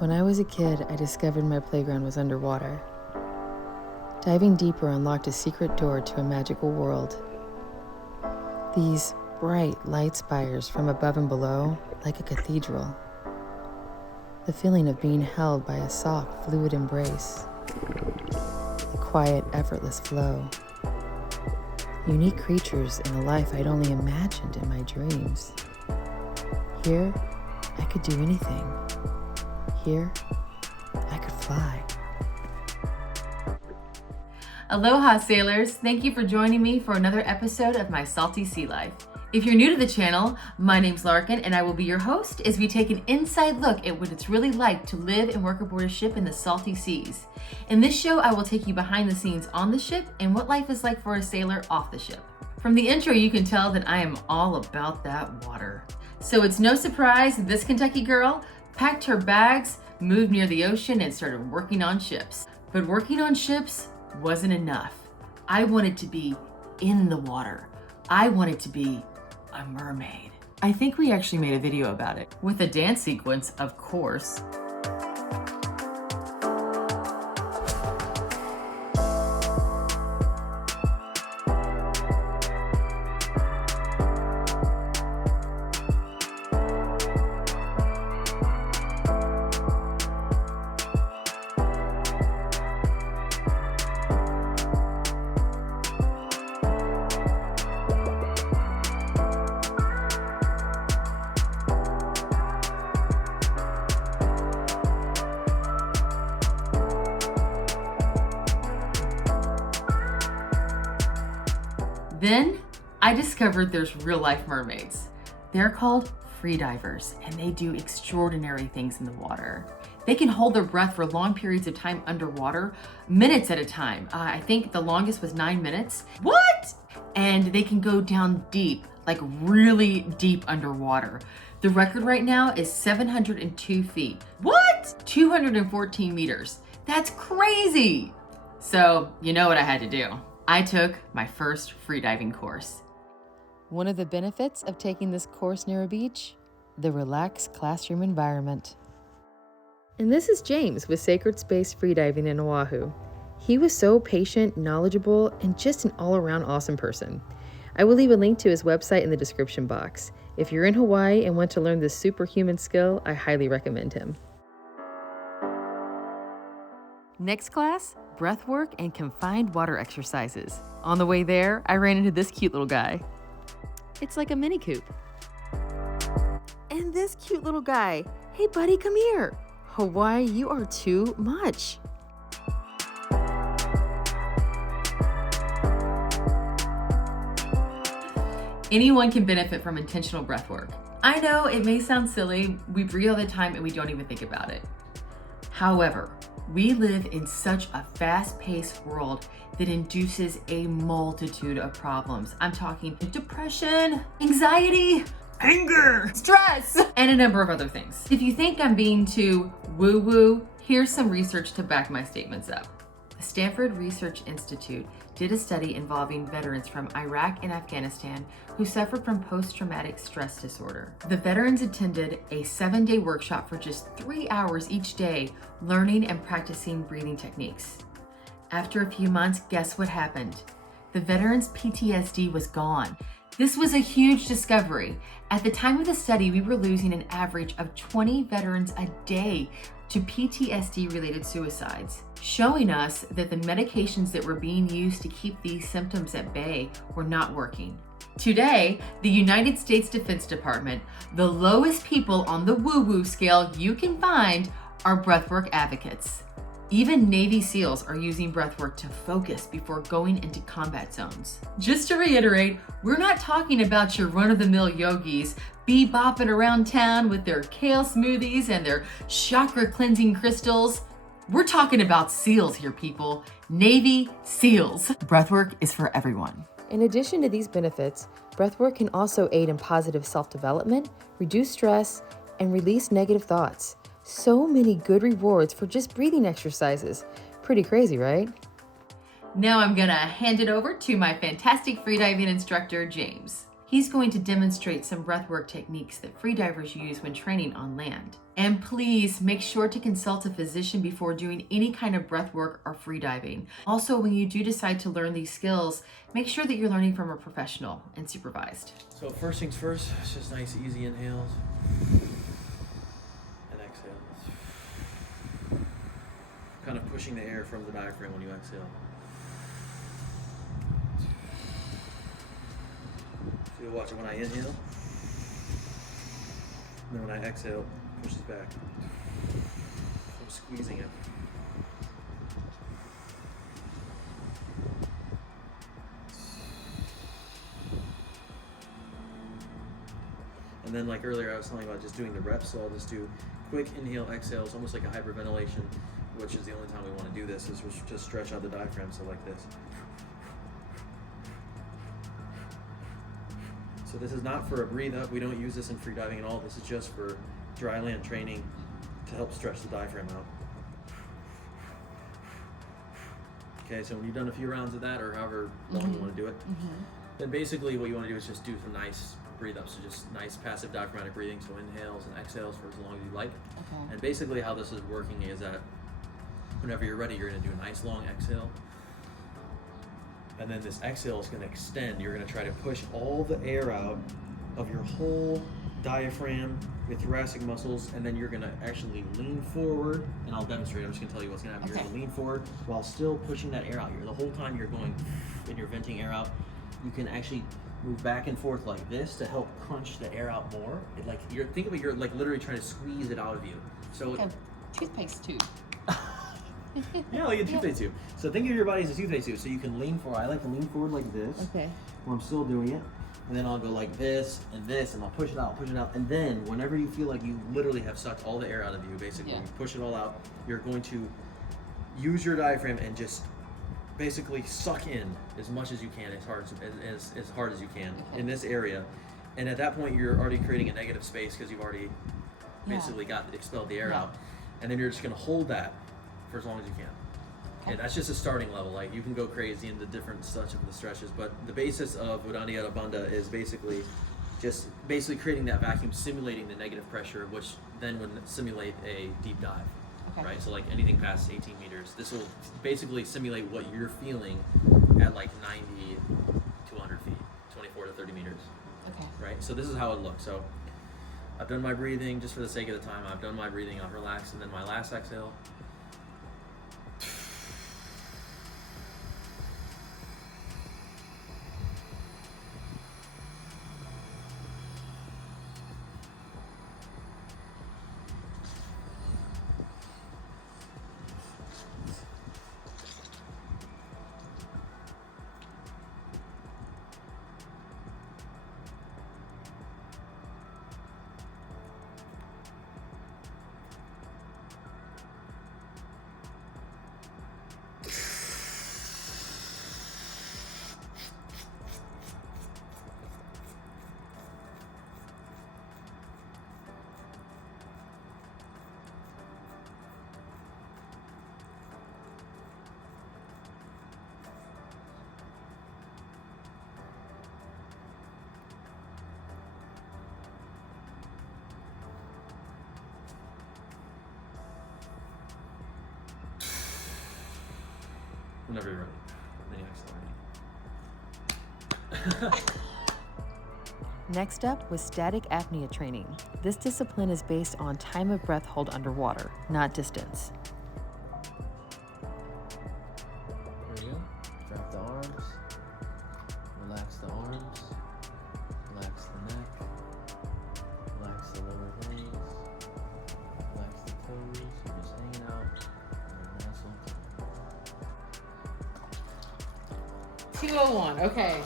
When I was a kid, I discovered my playground was underwater. Diving deeper unlocked a secret door to a magical world. These bright light spires from above and below, like a cathedral. The feeling of being held by a soft, fluid embrace. The quiet, effortless flow. Unique creatures in a life I'd only imagined in my dreams. Here, I could do anything. Here, I could fly. Aloha sailors, thank you for joining me for another episode of my Salty Sea Life. If you're new to the channel, my name's Larkin and I will be your host as we take an inside look at what it's really like to live and work aboard a ship in the salty seas. In this show, I will take you behind the scenes on the ship and what life is like for a sailor off the ship. From the intro, you can tell that I am all about that water. So it's no surprise this Kentucky girl packed her bags, moved near the ocean, and started working on ships. But working on ships wasn't enough. I wanted to be in the water. I wanted to be a mermaid. I think we actually made a video about it, with a dance sequence, of course. Then I discovered there's real life mermaids. They're called freedivers and they do extraordinary things in the water. They can hold their breath for long periods of time underwater, minutes at a time. I think the longest was 9 minutes. What? And they can go down deep, like really deep underwater. The record right now is 702 feet. What? 214 meters. That's crazy. So you know what I had to do. I took my first freediving course. One of the benefits of taking this course near a beach? The relaxed classroom environment. And this is James with Sacred Space Freediving in Oahu. He was so patient, knowledgeable, and just an all-around awesome person. I will leave a link to his website in the description box. If you're in Hawaii and want to learn this superhuman skill, I highly recommend him. Next class, breathwork and confined water exercises. On the way there, I ran into this cute little guy. It's like a mini coop. And this cute little guy. Hey buddy, come here. Hawaii, you are too much. Anyone can benefit from intentional breathwork. I know it may sound silly, we breathe all the time and we don't even think about it. However, we live in such a fast-paced world that induces a multitude of problems. I'm talking depression, anxiety, anger, stress, and a number of other things. If you think I'm being too woo-woo, here's some research to back my statements up. The Stanford Research Institute did a study involving veterans from Iraq and Afghanistan who suffered from post-traumatic stress disorder. The veterans attended a 7-day workshop for just 3 hours each day, learning and practicing breathing techniques. After a few months, guess what happened? The veterans' PTSD was gone. This was a huge discovery. At the time of the study, we were losing an average of 20 veterans a day to PTSD-related suicides, showing us that the medications that were being used to keep these symptoms at bay were not working. Today, the United States Defense Department, the lowest people on the woo-woo scale you can find, are breathwork advocates. Even Navy SEALs are using breathwork to focus before going into combat zones. Just to reiterate, we're not talking about your run-of-the-mill yogis bebopping around town with their kale smoothies and their chakra cleansing crystals. We're talking about SEALs here, people. Navy SEALs. Breathwork is for everyone. In addition to these benefits, breathwork can also aid in positive self-development, reduce stress, and release negative thoughts. So many good rewards for just breathing exercises. Pretty crazy, right? Now I'm gonna hand it over to my fantastic freediving instructor, James. He's going to demonstrate some breathwork techniques that freedivers use when training on land. And please make sure to consult a physician before doing any kind of breathwork or freediving. Also, when you do decide to learn these skills, make sure that you're learning from a professional and supervised. So first things first, it's just nice easy inhales and exhales. Kind of pushing the air from the diaphragm when you exhale. So you'll watch it when I inhale, and then when I exhale, it pushes back. I'm squeezing it. And then like earlier I was talking about just doing the reps, so I'll just do quick inhale, exhale. It's almost like a hyperventilation, which is the only time we want to do this, is just stretch out the diaphragm, so like this. So this is not for a breathe up. We don't use this in freediving at all. This is just for dry land training to help stretch the diaphragm out. Okay, so when you've done a few rounds of that, or however long you want to do it, then basically what you want to do is just do some nice breathe ups. So just nice passive diaphragmatic breathing, so inhales and exhales for as long as you like. Okay. And basically how this is working is that whenever you're ready, you're going to do a nice long exhale. And then this exhale is going to extend. You're going to try to push all the air out of your whole diaphragm, your thoracic muscles, and then you're going to actually lean forward. And I'll demonstrate. I'm just going to tell you what's going to happen. Okay. You're going to lean forward while still pushing that air out. The whole time you're going and you're venting air out. You can actually move back and forth like this to help crunch the air out more. Think of it, you're like literally trying to squeeze it out of you. So Like a toothpaste tube. yeah, like a toothpaste tube. So think of your body as a toothpaste tube. So you can lean forward. I like to lean forward like this. Okay. Where I'm still doing it. And then I'll go like this, and I'll push it out. And then whenever you feel like you literally have sucked all the air out of you, basically, you push it all out, you're going to use your diaphragm and just basically suck in as much as you can, as hard as you can in this area. And at that point, you're already creating a negative space because you've already basically expelled the air out. And then you're just going to hold that for as long as you can. Okay, that's just a starting level. Like you can go crazy in the different such of the stretches, but the basis of Udandi Banda is basically creating that vacuum, simulating the negative pressure, which then would simulate a deep dive. Okay. Right, so like anything past 18 meters, this will basically simulate what you're feeling at like 90 to 100 feet, 24 to 30 meters. Okay. Right, so this is how it looks. So I've done my breathing just for the sake of the time. I've done my breathing, I'll relax, and then my last exhale. Whenever you're ready. Then you exhale. Next up was static apnea training. This discipline is based on time of breath hold underwater, not distance. Here we go. Drop the arms. Relax the arms. Relax the neck. Relax the lower legs. Relax the toes. You're just hanging out. And then muscle. 201. Okay.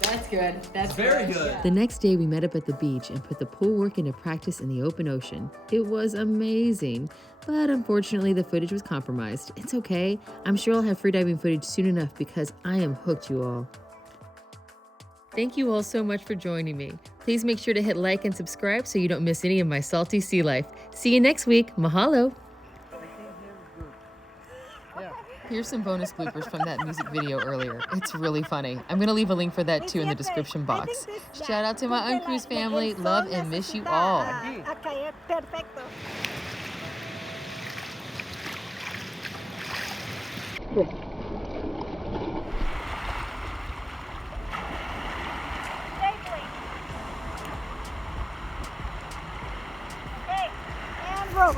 That's good. That's very good. The next day, we met up at the beach and put the pool work into practice in the open ocean. It was amazing, but unfortunately, the footage was compromised. It's okay. I'm sure I'll have freediving footage soon enough because I am hooked, you all. Thank you all so much for joining me. Please make sure to hit like and subscribe so you don't miss any of my salty sea life. See you next week. Mahalo. Here's some bonus bloopers from that music video earlier. It's really funny. I'm going to leave a link for that too in the description box. Shout out to my Uncruise family. Love and miss you all. Rolling.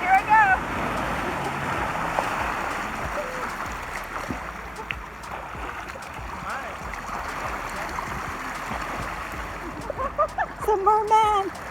Here I go. It's a merman.